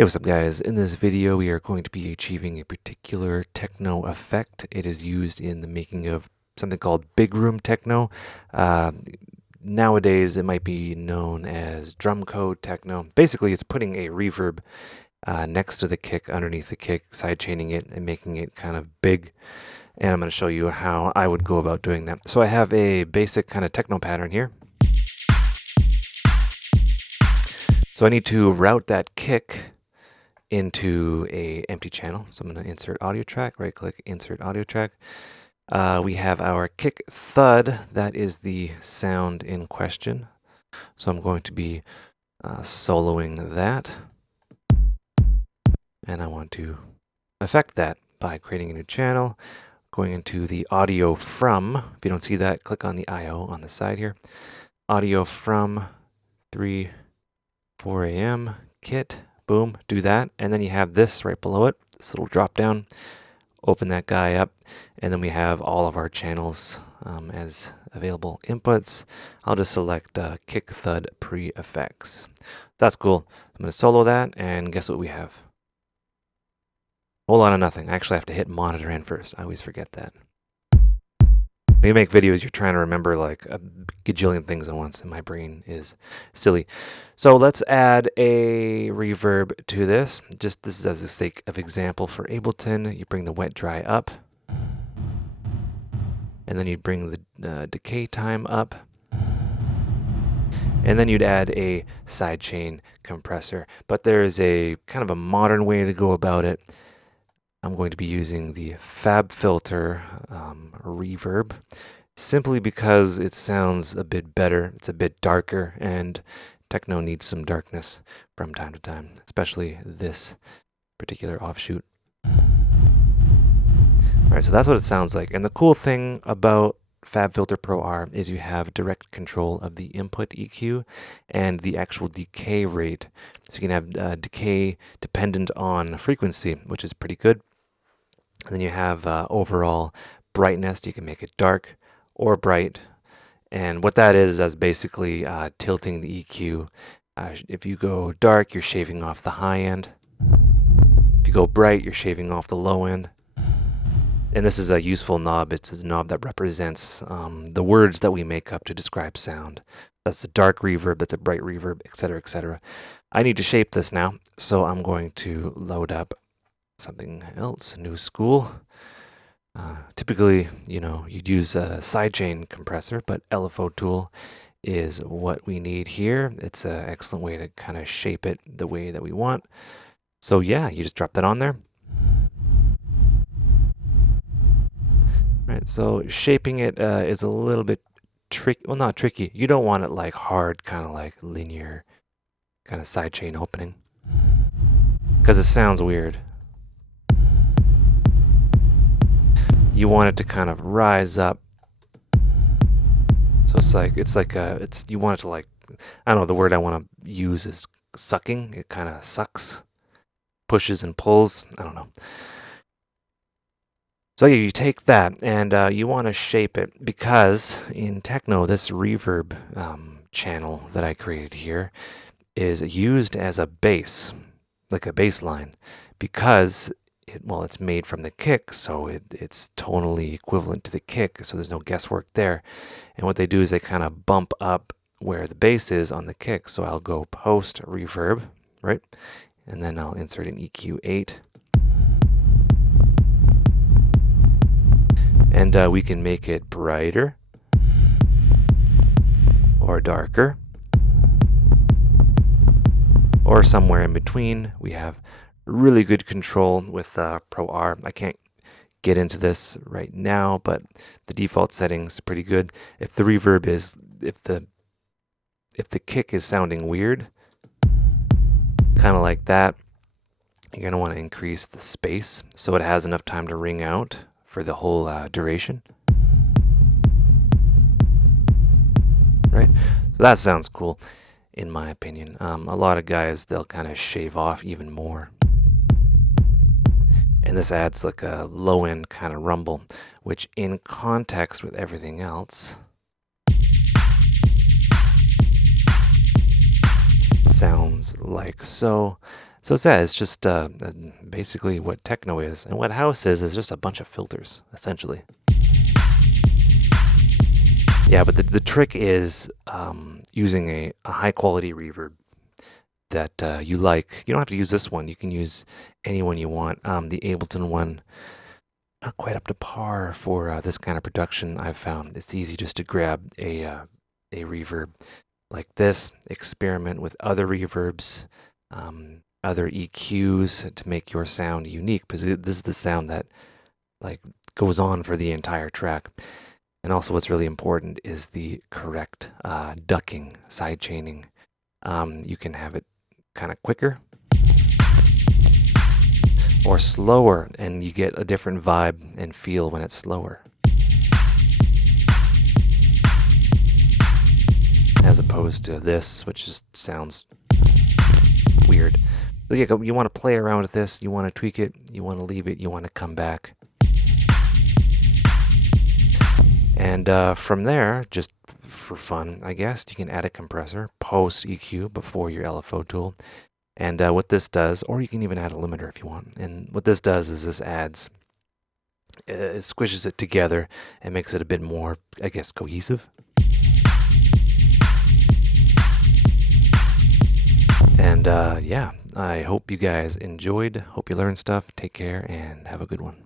Hey, what's up guys? In this video we are going to be achieving a particular techno effect. It is used in the making of something called big room techno. Uh, Nowadays it might be known as Drumcode techno. Basically it's putting a reverb next to the kick, underneath the kick, sidechaining it and making it kind of big. And I'm going to show you how I would go about doing that. So I have a basic kind of techno pattern here. So I need to route that kick into a empty channel. So I'm going to insert audio track, right click, insert audio track. We have our kick thud, that is the sound in question. So I'm going to be soloing that. And I want to affect that by creating a new channel, going into the audio from. If you don't see that, click on the IO on the side here. Audio from 3, 4 a.m. kit. Boom, do that. And then you have this right below it, this little drop down. Open that guy up. And then we have all of our channels as available inputs. I'll just select kick thud pre-effects. That's cool. I'm going to solo that, and guess what we have? Whole lot of nothing. I actually have to hit monitor in first. I always forget that. When you make videos, you're trying to remember like a gajillion things at once, and my brain is silly. So let's add a reverb to this. Just this is as a sake of example for Ableton. You bring the wet dry up, and then you'd bring the decay time up, and then you'd add a sidechain compressor. But there is a kind of a modern way to go about it. I'm going to be using the FabFilter reverb simply because it sounds a bit better. It's a bit darker, and techno needs some darkness from time to time, especially this particular offshoot. All right, so that's what it sounds like. And the cool thing about FabFilter Pro R is you have direct control of the input EQ and the actual decay rate. So you can have decay dependent on frequency, which is pretty good. And then you have overall brightness. You can make it dark or bright. And what that is basically tilting the EQ. If you go dark, you're shaving off the high end. If you go bright, you're shaving off the low end. And this is a useful knob. It's a knob that represents the words that we make up to describe sound. That's a dark reverb, that's a bright reverb, etc., etc. I need to shape this now, so I'm going to load up something else, new school. Typically, you'd use a sidechain compressor, but LFO tool is what we need here. It's an excellent way to kind of shape it the way that we want. So yeah, you just drop that on there. Right, so shaping it is a little bit tricky. Well, not tricky. You don't want it like hard, kind of like linear, kind of sidechain opening, because it sounds weird. You want it to kind of rise up. So you want it to like, I don't know, the word I want to use is sucking. It kind of sucks, pushes and pulls. I don't know. So yeah, you take that and you want to shape it, because in techno, this reverb channel that I created here is used as a bass, like a bass line, because it's made from the kick, so it's tonally equivalent to the kick, so there's no guesswork there. And what they do is they kind of bump up where the bass is on the kick. So I'll go post reverb, right? And then I'll insert an EQ 8. And we can make it brighter or darker or somewhere in between. We have really good control with Pro R. I can't get into this right now, but the default settings are pretty good. If the reverb is, if the kick is sounding weird, kind of like that, you're going to want to increase the space so it has enough time to ring out for the whole duration. Right? So that sounds cool, in my opinion. A lot of guys, they'll kind of shave off even more. And this adds like a low-end kind of rumble, which in context with everything else sounds like so. So it's just basically what techno is, and what house is just a bunch of filters, essentially. Yeah, but the trick is using a high quality reverb that you like. You don't have to use this one. You can use any one you want. The Ableton one, not quite up to par for this kind of production. I've found it's easy just to grab a reverb like this, experiment with other reverbs, other EQs to make your sound unique, because this is the sound that like goes on for the entire track. And also, what's really important is the correct ducking, side chaining. You can have it kind of quicker or slower, and you get a different vibe and feel when it's slower, as opposed to this, which just sounds weird. So yeah, you want to play around with this, you want to tweak it, you want to leave it, you want to come back. And from there, just for fun, I guess, you can add a compressor, post EQ before your LFO tool. And what this does, or you can even add a limiter if you want. And what this does is this adds, it squishes it together and makes it a bit more, I guess, cohesive. And yeah, I hope you guys enjoyed. Hope you learned stuff. Take care and have a good one.